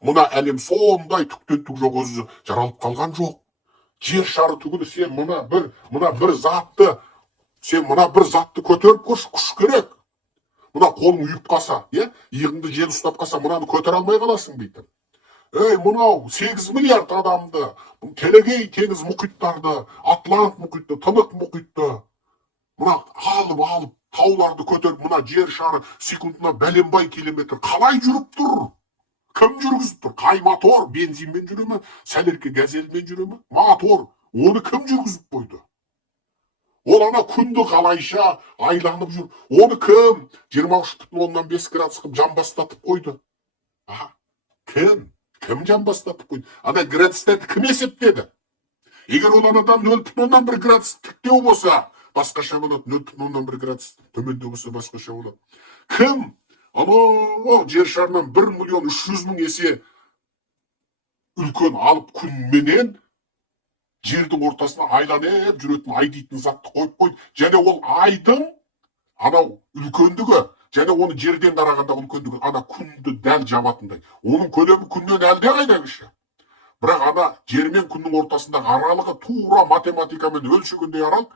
мына әлем сондай түктен түк жоқ, өзі жаралып қалған жоқ. Жер шары түгілі сен мына бір затты, көтеріп көрші, күш керек. Мына қолың үйіп қалса, иығыңды жел ұстап қалса, мынаны көтере алмай қаласың дейтін. Мынау 8 миллиард адамды, Телегей теңіз мұхиттарды, Атлант мұхитты, Тынық мұхитты, мына алып, тауларды көтеріп, мына жер шары секундына бәленбай километр қалай жүріп тұр? Кім жүргізіп тұр? Қай мотор? Бензинмен жүре ме? Сәлерке газельмен жүре ме? Мотор. Оны кім жүргізіп қойды? Ол ана күнді қалайша айланып жүр. Оны кім 23,5 градус қылып жамбастатып қойды? Кім жамбастатып қойды? Ана градустарды кім есептеді? Егер ол анадан 0,1 градус тіктеу болса, басқаша болады. 0,1 градус төмендеу болса, басқаша болады. Кім? Ана жер шарынан 1,300,000 есе үлкен алып күнменен жердің ортасына айланып жүретін ай дейтін затты қойып қойды. Және ол айдың анау үлкендігі, және оны жерден қарағандағы үлкендігі ана күнді дәл жабатындай. Оның көлемі күннен әлде қайда кіші. Бірақ ана жер мен күннің ортасындағы аралығы тура математикамен өлшегендей аралық.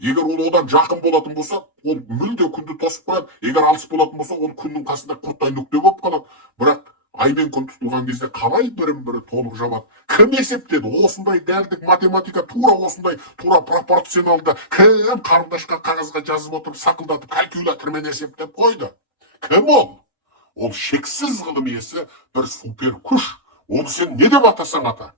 Егер ол одан жақын болатын болса, ол мүлде күнді тосып қояды. Егер алыс болатын болса, ол күннің қасында құрттай нүкте болып қалады. Бірақ ай мен күн тұтылған кезде қалай бірін-бірі толық жабады? Кім есептеді? Осындай дәлдік математика, тура пропорционалды кім қарындашқа қағазға жазып отырып, сақылдатып, калькулятормен есептеп қойды? Кім ол? Ол шексіз ғылым иесі бір супер күш. Оны сен не деп атасаң ата?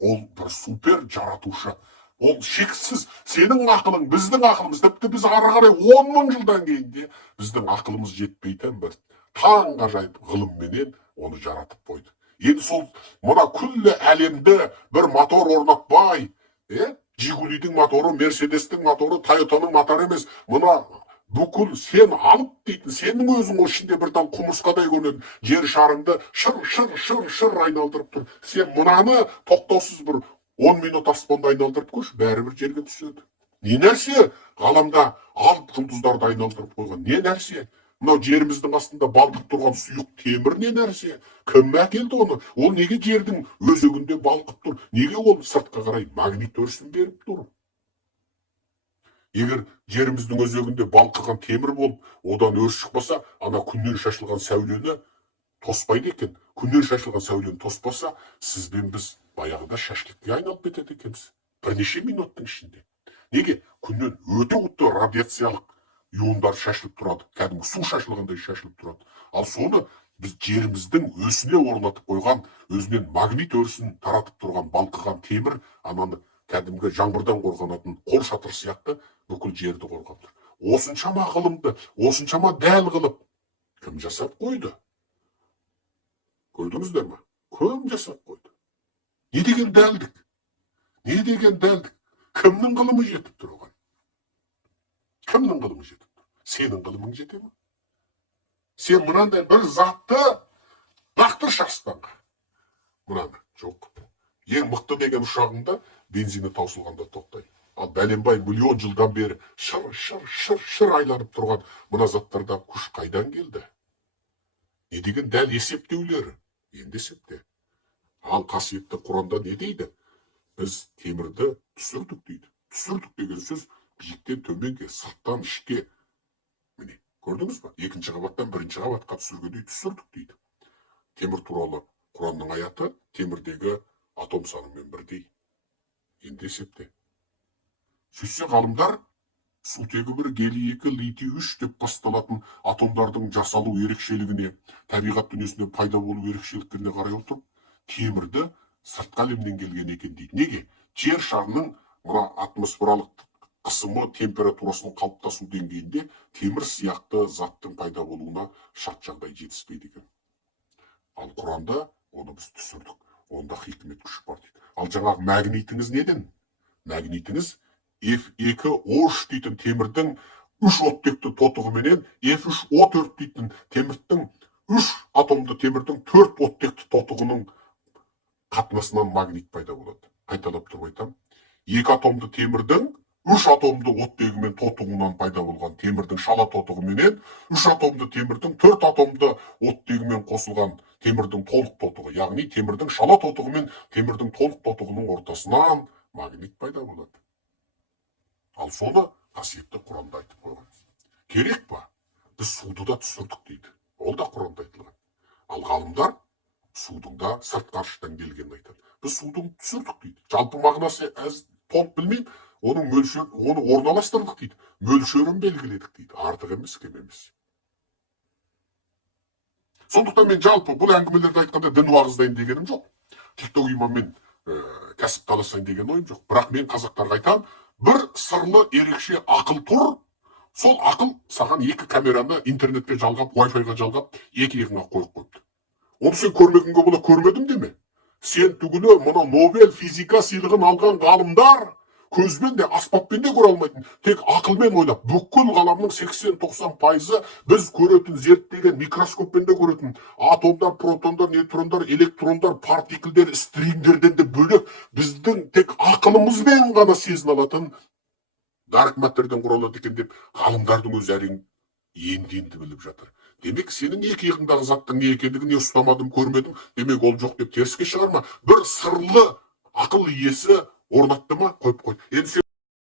Ол бір супер жаратушы. Ол шексіз. Сенің ақылың, біздің ақылымыз, тіпті біз ары қарай 10,000 жылдан кейін де біздің ақылымыз жетпейтін бір таңғажайып ғылымменен оны жаратып қойды. Енді сол мына күллі әлемді бір мотор орнатпай, Жигулидің моторы, Мерседестің моторы, Тойотаның моторы емес, мына бүкіл сен алып дейтін, сенің өзің ішінде бір тал құмырсқадай көрінеді, жер шарыңды шыр айналдырып тұр. Сен мынаны тоқтаусыз бір 10 минут аспанда айналдырып көрші, бәрібір жерге түседі. Не нәрсе? Ғаламда алып жұлдыздарды айналдырып қойған не нәрсе? Мынау жеріміздің астында балқып тұрған сұйық темір не нәрсе? Кім әкелді оны? Ол неге жердің өзегінде балқып тұр? Неге ол сыртқа қарай магнит өрісін беріп тұр? Егер жеріміздің өзегінде балқыған темір болып, одан өріс шықпаса, ана күннен шашылған сәулені тоспайды екен. Күннен шашылған сәулені тоспаса, сіз бен біз баяғыда шашлыкке айналып кетеді екенбіз. Бірнеше минуттың ішінде. Неге? Күннен өте құтты радиациялық иондар шашылып тұрады. Кәдімгі су шашылғандай шашылып тұрады. Ал соны біз жеріміздің өсіне орнатып қойған, өзінен магнит өрісін таратып тұрған балқыған темір, ананы кәдімгі жаңбырдан қорғанатын қор шатыр сияқты бүкіл жерді қорғап тұр. Осыншама ғылымды, осыншама дәл қылып кім жасап қойды? Көрдіңіздер ме? Кім жасап қойды? Не деген дәлдік? Не деген дәлдік? Кімнің ғылымы жетіп тұр оған? Кімнің ғылымы жетіп тұр? Сенің ғылымың жете ме? Сен мынандай бір затты лақтыршы аспанға. Мынаны жоқ. Ең мықты деген ұшағыңда бензині таусылғанда тоқтайды. Ал бәленбай миллион жылдан бері шыр айланып тұрған мына заттарда күш қайдан келді? Не деген дәл есептеулері? Енді есепте. Ал қасиетті Құранда не дейді? Біз темірді түсірдік дейді. Түсірдік деген сөз биіктен төменге, сырттан ішке. Міне, көрдіңіз ба? Екінші қабаттан бірінші қабатқа түсіргендей түсірдік дейді. Темір туралы Құранның аяты темірдегі атом санымен бірдей. Енді есепте. Сөйтсе ғалымдар сутегі 1, гелий 2, литий 3 деп басталатын атомдардың жасалу ерекшелігіне, табиғат дүниесінде пайда болу ерекшеліктеріне қарай отырып, темірді сыртқы әлемнен келген екен дейді. Неге? Жер шарының мына атмосфералық қысымы, температурасының қалыптасу деңгейінде темір сияқты заттың пайда болуына шарт жағдай жетіспейді екен. Ал Құранда оны біз түсірдік. Онда хикмет күш бар дейді. Ал жаңағы магнитіңіз неден? Магнитіңіз F2O3 дейтін темірдің 3 оттекті тотығыменен F3O4 дейтін темірдің 3 атомды темірдің 4 оттекті тотығының қатынасынан магнит пайда болады. Қайталап тұрып айтам. 2 атомды темірдің 3 атомды оттегімен тотығынан пайда болған темірдің шала тотығыменен 3 атомды темірдің 4 атомды оттегімен қосылған темірдің толық тотығы, яғни темірдің шала тотығы мен темірдің толық тотығының ортасынан магнит пайда болады. Ал соны қасиетті Құранда айтып қойған. Керек па? Біз суды да түсірдік дейді. Ол да Құранда айтылған. Ал ғалымдар судың да сыртқы ғарыштан келгенін айтады. Біз судың түсірдік дейді. Жалпы мағынасы толық білмеймін, оның мөлшер, оны орналастырдық дейді. Мөлшерін белгіледік дейді. Артық емес, кем емес. Сондықтан мен жалпы бұл әңгімелерді айтқанда дін уағыздайын дегенім жоқ. Тикток имаммен кәсіп таласайын деген ойым жоқ. Бірақ мен қазақтарға айтам, бір сырлы ерекше ақыл тұр. Сол ақыл саған екі камераны интернетке жалғап, Wi-Fi-ға жалғап, екі иығыңа қойып қойыпты. Оны сен көрмегенге бола, көрмедім деме. Сен түгілі мына Нобель физика сыйлығын алған ғалымдар көзбен де, аспаппен де көре алмайтын, тек ақылмен ойлап, бүкіл ғаламның 80-90% біз көретін, зерттеген, микроскоппен де көретін атомдар, протондар, нейтрондар, электрондар, партиклдер, стрингдерден де бөлек біздің тек ақылымызбен ғана сезін алатын дарк материядан құралады екен деп ғалымдардың өзі әрең енді біліп жатыр. Демек, сенің екі иығыңдағы заттың не екендігін не ұстамадым, көрмедім, демек ол жоқ деп теріске шығарма. Бір сырлы ақыл иесі орнатты ма, қойып қой. Енді